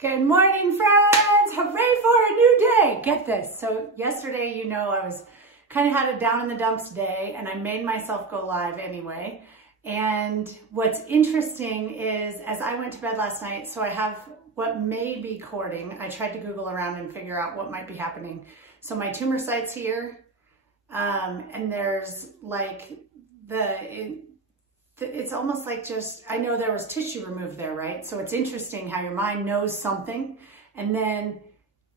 Good morning, friends! Hooray for a new day! Get this. So yesterday, you know, I was kind of had a down in the dumps day and I made myself go live anyway. And what's interesting is as I went to bed last night, so I have what may be cording. I tried to Google around and figure out what might be happening. So my tumor site's here, and there's like it's almost like just, I know there was tissue removed there, right? So it's interesting how your mind knows something and then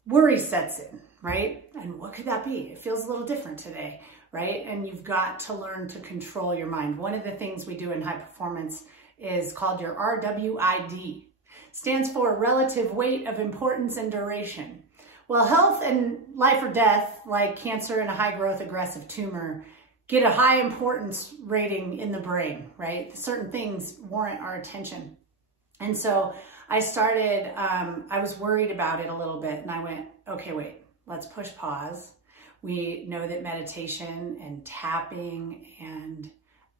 worry sets in, right? And what could that be? It feels a little different today, right? And you've got to learn to control your mind. One of the things we do in high performance is called your RWID. Stands for relative weight of importance and duration. Well, health and life or death, like cancer and a high growth aggressive tumor, get a high importance rating in the brain, right? Certain things warrant our attention. And so I started, I was worried about it a little bit and I went, okay, wait, let's push pause. We know that meditation and tapping and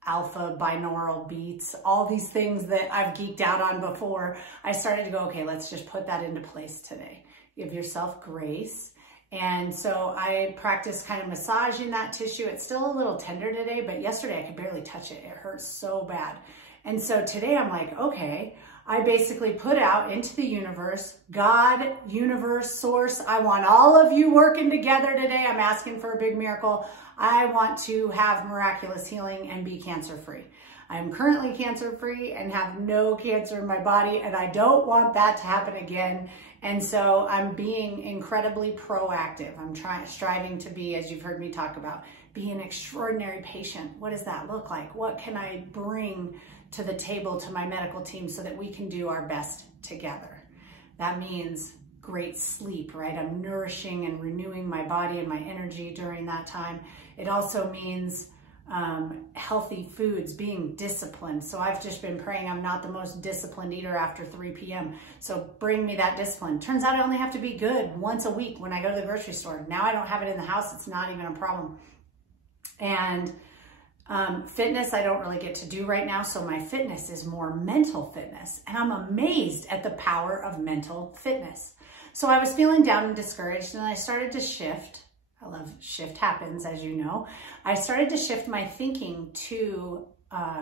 alpha binaural beats, all these things that I've geeked out on before, I started to go, okay, let's just put that into place today. Give yourself grace. And so I practiced kind of massaging that tissue. It's still a little tender today, but yesterday I could barely touch it. It hurts so bad. And so today I'm like, okay, I basically put out into the universe, God, universe, source, I want all of you working together today. I'm asking for a big miracle. I want to have miraculous healing and be cancer-free. I'm currently cancer-free and have no cancer in my body, and I don't want that to happen again. And so I'm being incredibly proactive. I'm striving to be, as you've heard me talk about, be an extraordinary patient. What does that look like? What can I bring to the table to my medical team so that we can do our best together? That means great sleep, right? I'm nourishing and renewing my body and my energy during that time. It also means healthy foods, being disciplined. So I've just been praying I'm not the most disciplined eater after 3 p.m. So bring me that discipline. Turns out I only have to be good once a week when I go to the grocery store. Now I don't have it in the house. It's not even a problem. And fitness, I don't really get to do right now. So my fitness is more mental fitness. And I'm amazed at the power of mental fitness. So I was feeling down and discouraged and I started to shift. I love shift happens, as you know. I started to shift my thinking to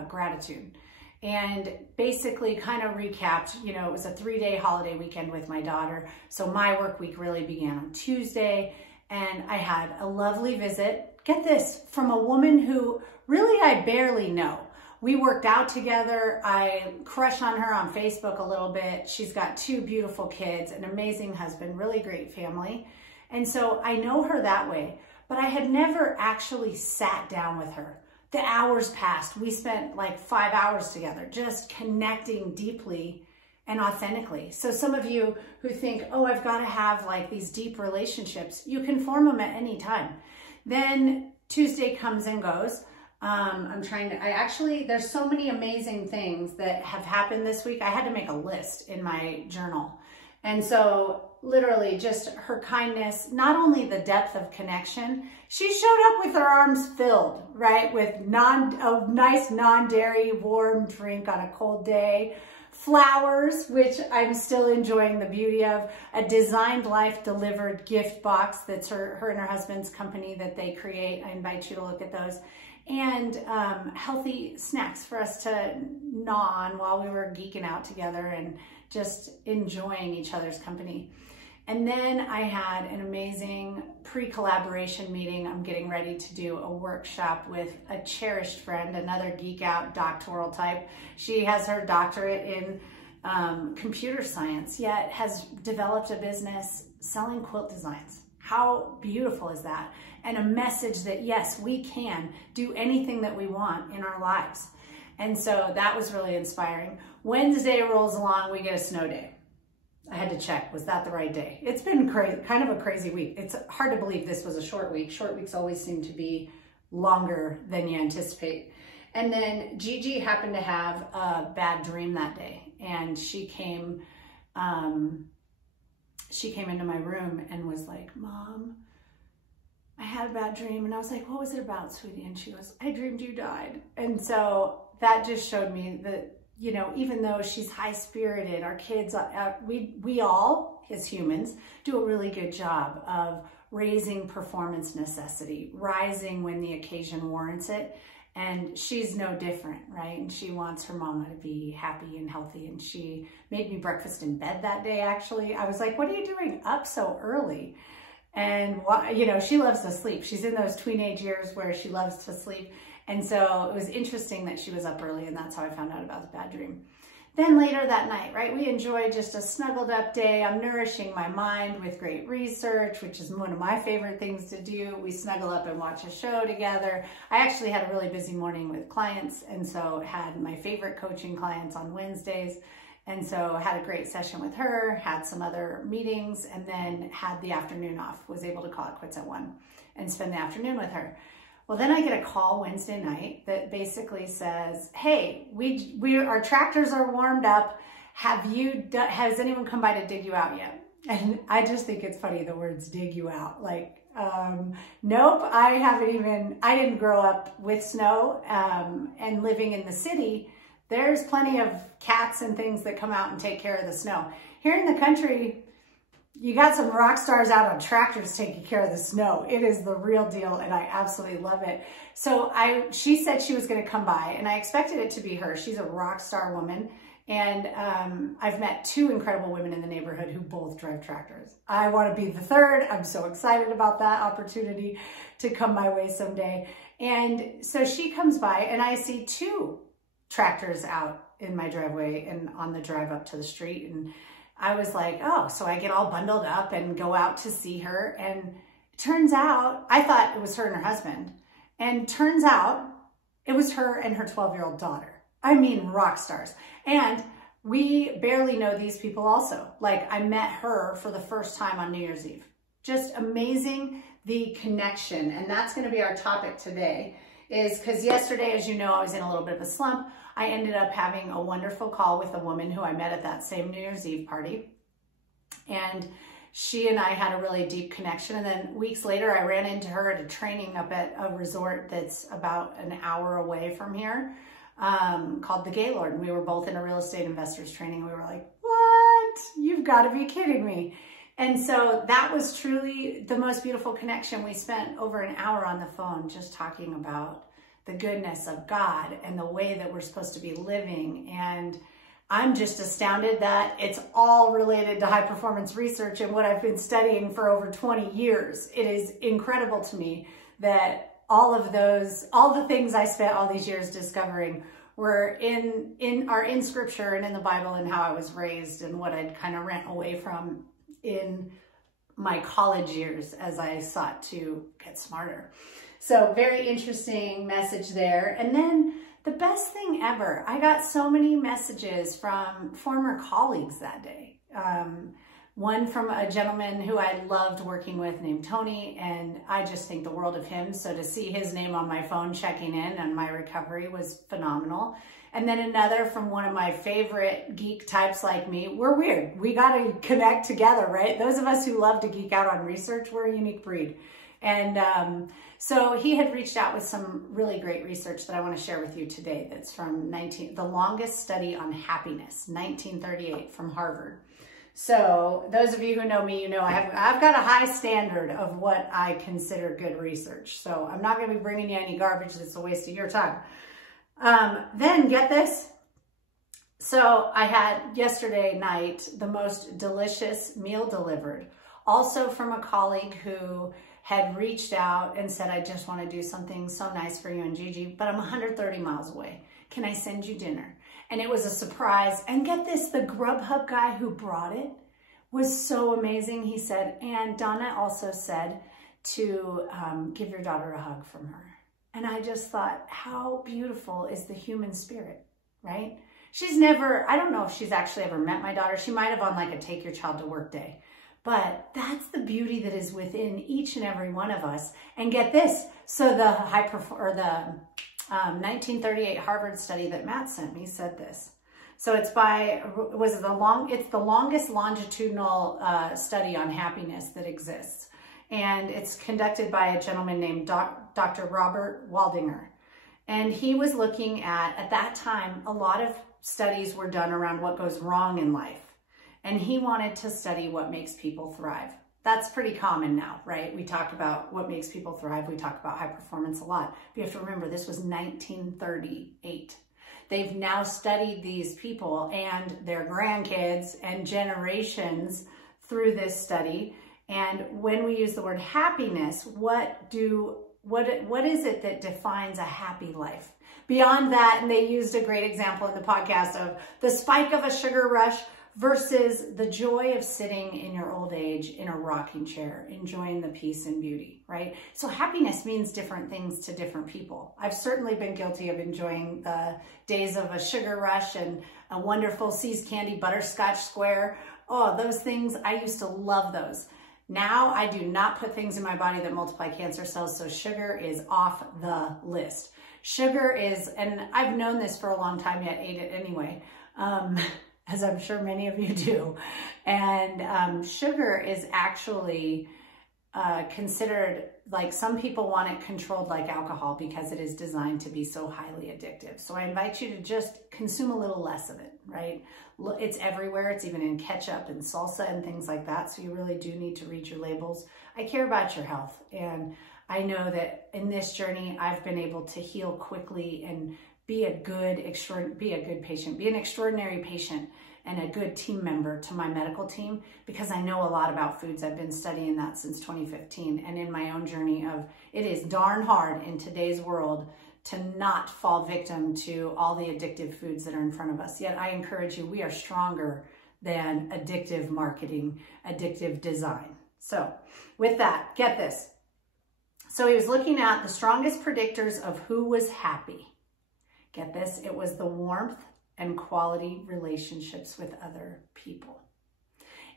gratitude and basically kind of recapped, you know, it was a 3-day holiday weekend with my daughter. So my work week really began on Tuesday and I had a lovely visit. Get this, from a woman who really I barely know. We worked out together. I crush on her on Facebook a little bit. She's got 2 beautiful kids, an amazing husband, really great family. And so I know her that way, but I had never actually sat down with her. The hours passed. We spent like 5 hours together, just connecting deeply and authentically. So some of you who think, oh, I've got to have like these deep relationships, you can form them at any time. Then Tuesday comes and goes. There's so many amazing things that have happened this week. I had to make a list in my journal. And so literally just her kindness, not only the depth of connection, she showed up with her arms filled, right? With a nice non-dairy warm drink on a cold day, flowers, which I'm still enjoying the beauty of, a Designed Life delivered gift box that's her and her husband's company that they create. I invite you to look at those. And healthy snacks for us to gnaw on while we were geeking out together and just enjoying each other's company. And then I had an amazing pre-collaboration meeting. I'm getting ready to do a workshop with a cherished friend, another geek out doctoral type. She has her doctorate in computer science, yet has developed a business selling quilt designs. How beautiful is that? And a message that yes, we can do anything that we want in our lives. And so that was really inspiring. Wednesday rolls along, we get a snow day. I had to check, was that the right day? It's been kind of a crazy week. It's hard to believe this was a short week. Short weeks always seem to be longer than you anticipate. And then Gigi happened to have a bad dream that day. And she came into my room and was like, Mom, I had a bad dream. And I was like, what was it about, sweetie? And she goes, I dreamed you died. And so that just showed me that you know, even though she's high-spirited, our kids, we all, as humans, do a really good job of raising performance necessity, rising when the occasion warrants it. And she's no different, right? And she wants her mama to be happy and healthy. And she made me breakfast in bed that day, actually. I was like, what are you doing up so early? And, you know, she loves to sleep. She's in those teenage years where she loves to sleep. And so it was interesting that she was up early, and that's how I found out about the bad dream. Then later that night, right, we enjoyed just a snuggled up day. I'm nourishing my mind with great research, which is one of my favorite things to do. We snuggle up and watch a show together. I actually had a really busy morning with clients, and so had my favorite coaching clients on Wednesdays. And so I had a great session with her, had some other meetings, and then had the afternoon off, was able to call it quits at 1 and spend the afternoon with her. Well, then I get a call Wednesday night that basically says, hey, our tractors are warmed up. Has anyone come by to dig you out yet? And I just think it's funny, the words dig you out. Like, nope, I didn't grow up with snow and living in the city. There's plenty of cats and things that come out and take care of the snow. Here in the country, you got some rock stars out on tractors taking care of the snow. It is the real deal, and I absolutely love it. So she said she was going to come by, and I expected it to be her. She's a rock star woman, and I've met 2 incredible women in the neighborhood who both drive tractors. I want to be the third. I'm so excited about that opportunity to come my way someday. And so she comes by, and I see 2 tractors out in my driveway and on the drive up to the street, and I was like, oh, so I get all bundled up and go out to see her. And it turns out, I thought it was her and her husband. And turns out it was her and her 12-year-old daughter. I mean, rock stars. And we barely know these people also. Like, I met her for the first time on New Year's Eve. Just amazing, the connection. And that's going to be our topic today, is because yesterday, as you know, I was in a little bit of a slump. I ended up having a wonderful call with a woman who I met at that same New Year's Eve party. And she and I had a really deep connection. And then weeks later, I ran into her at a training up at a resort that's about an hour away from here, called the Gaylord. And we were both in a real estate investors training. We were like, what? You've got to be kidding me. And so that was truly the most beautiful connection. We spent over an hour on the phone just talking about the goodness of God and the way that we're supposed to be living. And I'm just astounded that it's all related to high performance research and what I've been studying for over 20 years. It is incredible to me that all the things I spent all these years discovering were in scripture and in the Bible, and how I was raised and what I'd kind of ran away from in my college years as I sought to get smarter. So very interesting message there. And then the best thing ever, I got so many messages from former colleagues that day. One from a gentleman who I loved working with named Tony, and I just think the world of him. So to see his name on my phone checking in on my recovery was phenomenal. And then another from one of my favorite geek types like me. We're weird. We got to connect together, right? Those of us who love to geek out on research, we're a unique breed. And so he had reached out with some really great research that I want to share with you today. That's from the longest study on happiness, 1938 from Harvard. So those of you who know me, you know I've got a high standard of what I consider good research. So I'm not going to be bringing you any garbage that's a waste of your time. Then get this. So I had yesterday night the most delicious meal delivered, also from a colleague who had reached out and said, I just want to do something so nice for you and Gigi, but I'm 130 miles away. Can I send you dinner? And it was a surprise. And get this, the Grubhub guy who brought it was so amazing. He said, and Donna also said to give your daughter a hug from her. And I just thought, how beautiful is the human spirit, right? She's never, I don't know if she's actually ever met my daughter. She might have on like a take your child to work day. But that's the beauty that is within each and every one of us. And get this, so the 1938 Harvard study that Matt sent me said this. So it's it's the longest longitudinal study on happiness that exists. And it's conducted by a gentleman named Dr. Robert Waldinger. And he was looking at that time, a lot of studies were done around what goes wrong in life. And he wanted to study what makes people thrive. That's pretty common now, right? We talk about what makes people thrive. We talk about high performance a lot. But you have to remember, this was 1938. They've now studied these people and their grandkids and generations through this study. And when we use the word happiness, what is it that defines a happy life? Beyond that, and they used a great example in the podcast of the spike of a sugar rush versus the joy of sitting in your old age in a rocking chair, enjoying the peace and beauty, right? So happiness means different things to different people. I've certainly been guilty of enjoying the days of a sugar rush and a wonderful See's Candy butterscotch square. Oh, those things, I used to love those. Now I do not put things in my body that multiply cancer cells, so sugar is off the list. Sugar is, and I've known this for a long time, yet ate it anyway, as I'm sure many of you do. And sugar is actually considered, like, some people want it controlled like alcohol because it is designed to be so highly addictive. So I invite you to just consume a little less of it, right? It's everywhere. It's even in ketchup and salsa and things like that. So you really do need to read your labels. I care about your health. And I know that in this journey, I've been able to heal quickly and be a good patient, be an extraordinary patient and a good team member to my medical team, because I know a lot about foods. I've been studying that since 2015. And in my own journey of, it is darn hard in today's world to not fall victim to all the addictive foods that are in front of us. Yet I encourage you, we are stronger than addictive marketing, addictive design. So with that, get this. So he was looking at the strongest predictors of who was happy. Get this, it was the warmth and quality relationships with other people.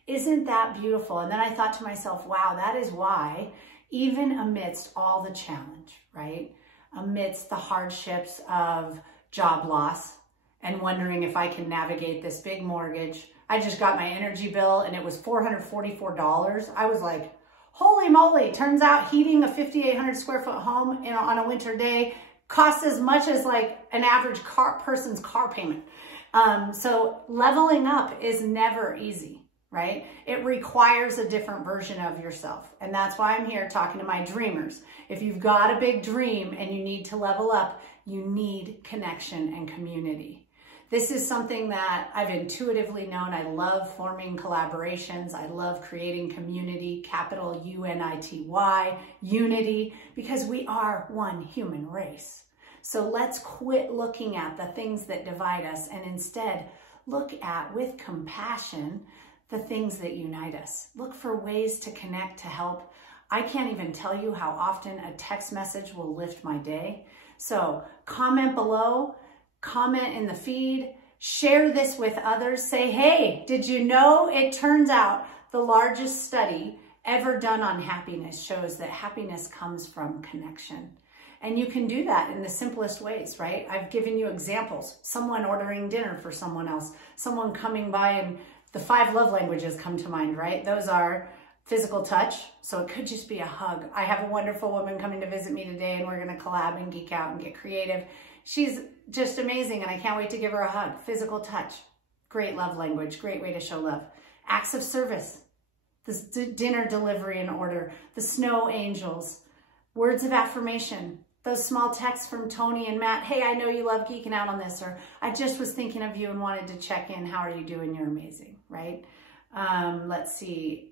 Isn't that beautiful? And then I thought to myself, wow, that is why, even amidst all the challenge, right? Amidst the hardships of job loss and wondering if I can navigate this big mortgage. I just got my energy bill and it was $444. I was like, holy moly, turns out heating a 5,800 square foot home on a winter day costs as much as like an average person's car payment. So leveling up is never easy, right? It requires a different version of yourself. And that's why I'm here talking to my dreamers. If you've got a big dream and you need to level up, you need connection and community. This is something that I've intuitively known. I love forming collaborations. I love creating community, capital UNITY, unity, because we are one human race. So let's quit looking at the things that divide us and instead look at, with compassion, the things that unite us. Look for ways to connect, to help. I can't even tell you how often a text message will lift my day. So comment below, comment in the feed, share this with others. Say, hey, did you know it turns out the largest study ever done on happiness shows that happiness comes from connection. And you can do that in the simplest ways, right? I've given you examples. Someone ordering dinner for someone else, someone coming by, and the 5 love languages come to mind, right? Those are physical touch. So it could just be a hug. I have a wonderful woman coming to visit me today, and we're going to collab and geek out and get creative. She's just amazing, and I can't wait to give her a hug. Physical touch, great love language, great way to show love. Acts of service, this dinner delivery and order, the snow angels, words of affirmation, those small texts from Tony and Matt. Hey, I know you love geeking out on this, or I just was thinking of you and wanted to check in. How are you doing? You're amazing, right? Let's see,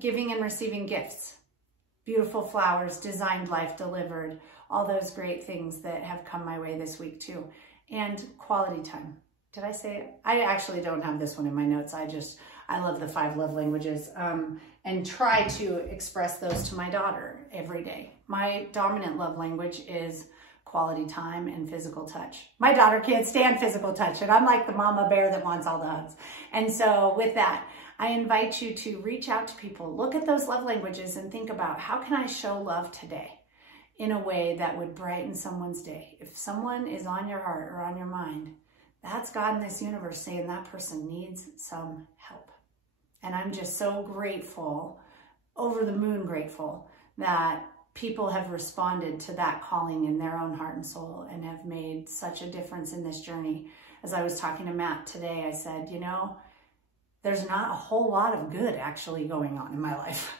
giving and receiving gifts, beautiful flowers, designed life delivered, all those great things that have come my way this week too. And quality time. Did I say it? I actually don't have this one in my notes. I love the 5 love languages, and try to express those to my daughter every day. My dominant love language is quality time and physical touch. My daughter can't stand physical touch, and I'm like the mama bear that wants all the hugs. And so with that, I invite you to reach out to people, look at those love languages and think about, how can I show love today in a way that would brighten someone's day? If someone is on your heart or on your mind, that's God in this universe saying that person needs some help. And I'm just so grateful, over the moon grateful, that people have responded to that calling in their own heart and soul and have made such a difference in this journey as I was talking to Matt today, I said, you know, there's not a whole lot of good actually going on in my life.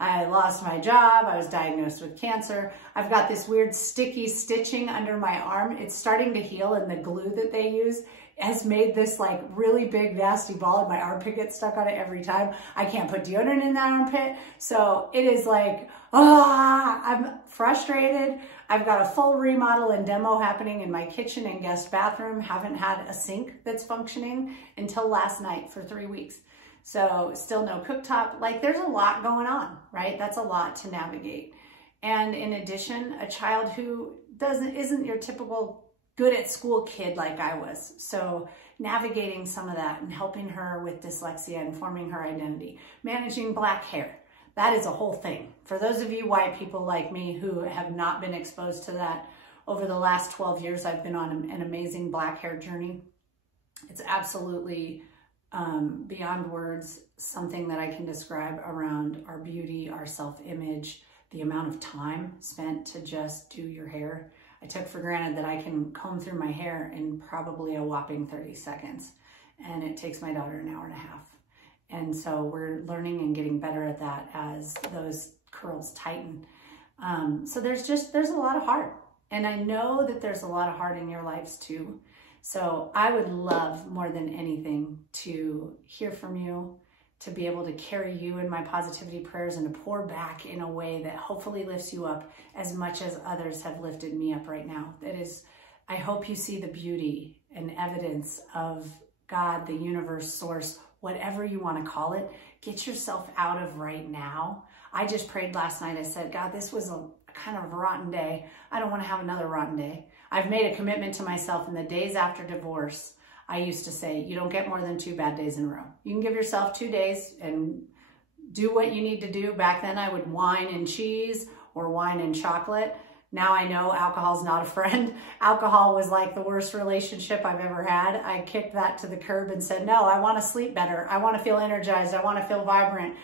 I lost my job. I was diagnosed with cancer. I've got this weird sticky stitching under my arm. It's starting to heal, and the glue that they use has made this like really big nasty ball, and my armpit gets stuck on it every time. I can't put deodorant in that armpit. So it is like, I'm frustrated. I've got a full remodel and demo happening in my kitchen and guest bathroom. Haven't had a sink that's functioning until last night for 3 weeks. So still no cooktop. Like, there's a lot going on, right? That's a lot to navigate. And in addition, a child who isn't your typical good at school kid like I was. So navigating some of that and helping her with dyslexia and forming her identity, managing black hair. That is a whole thing. For those of you white people like me who have not been exposed to that, over the last 12 years, I've been on an amazing black hair journey. It's absolutely beyond words, something that I can describe around our beauty, our self-image, the amount of time spent to just do your hair. I took for granted that I can comb through my hair in probably a whopping 30 seconds. And it takes my daughter an hour and a half. And so we're learning and getting better at that as those curls tighten. So there's a lot of heart. And I know that there's a lot of heart in your lives too. So I would love more than anything to hear from you, to be able to carry you in my positivity prayers and to pour back in a way that hopefully lifts you up as much as others have lifted me up right now. That is, I hope you see the beauty and evidence of God, the universe, source, whatever you want to call it. Get yourself out of right now. I just prayed last night. I said, God, this was a kind of a rotten day. I don't want to have another rotten day. I've made a commitment to myself in the days after divorce. I used to say, you don't get more than 2 bad days in a row. You can give yourself 2 days and do what you need to do. Back then I would wine and cheese or wine and chocolate. Now I know alcohol's not a friend. Alcohol was like the worst relationship I've ever had. I kicked that to the curb and said, no, I want to sleep better. I want to feel energized. I want to feel vibrant.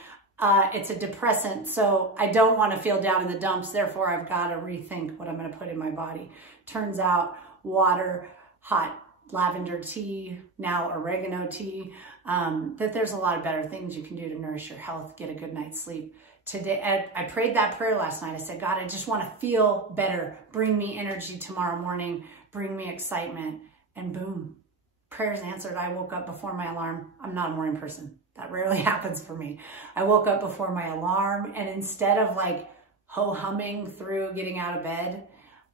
It's a depressant, so I don't want to feel down in the dumps. Therefore, I've got to rethink what I'm going to put in my body. Turns out water, hot lavender tea, now oregano tea, that there's a lot of better things you can do to nourish your health, get a good night's sleep. Today, I prayed that prayer last night. I said, God, I just want to feel better. Bring me energy tomorrow morning. Bring me excitement. And boom, prayers answered. I woke up before my alarm. I'm not a morning person. That rarely happens for me. I woke up before my alarm, and instead of like ho-humming through getting out of bed,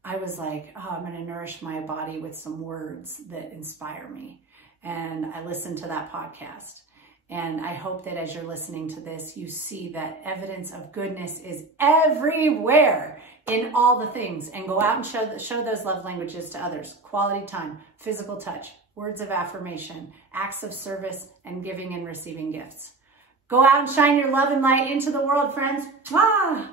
I was like, oh, I'm going to nourish my body with some words that inspire me. And I listened to that podcast. And I hope that as you're listening to this, you see that evidence of goodness is everywhere in all the things. And go out and show those love languages to others. Quality time, physical touch, words of affirmation, acts of service, and giving and receiving gifts. Go out and shine your love and light into the world, friends. Mwah!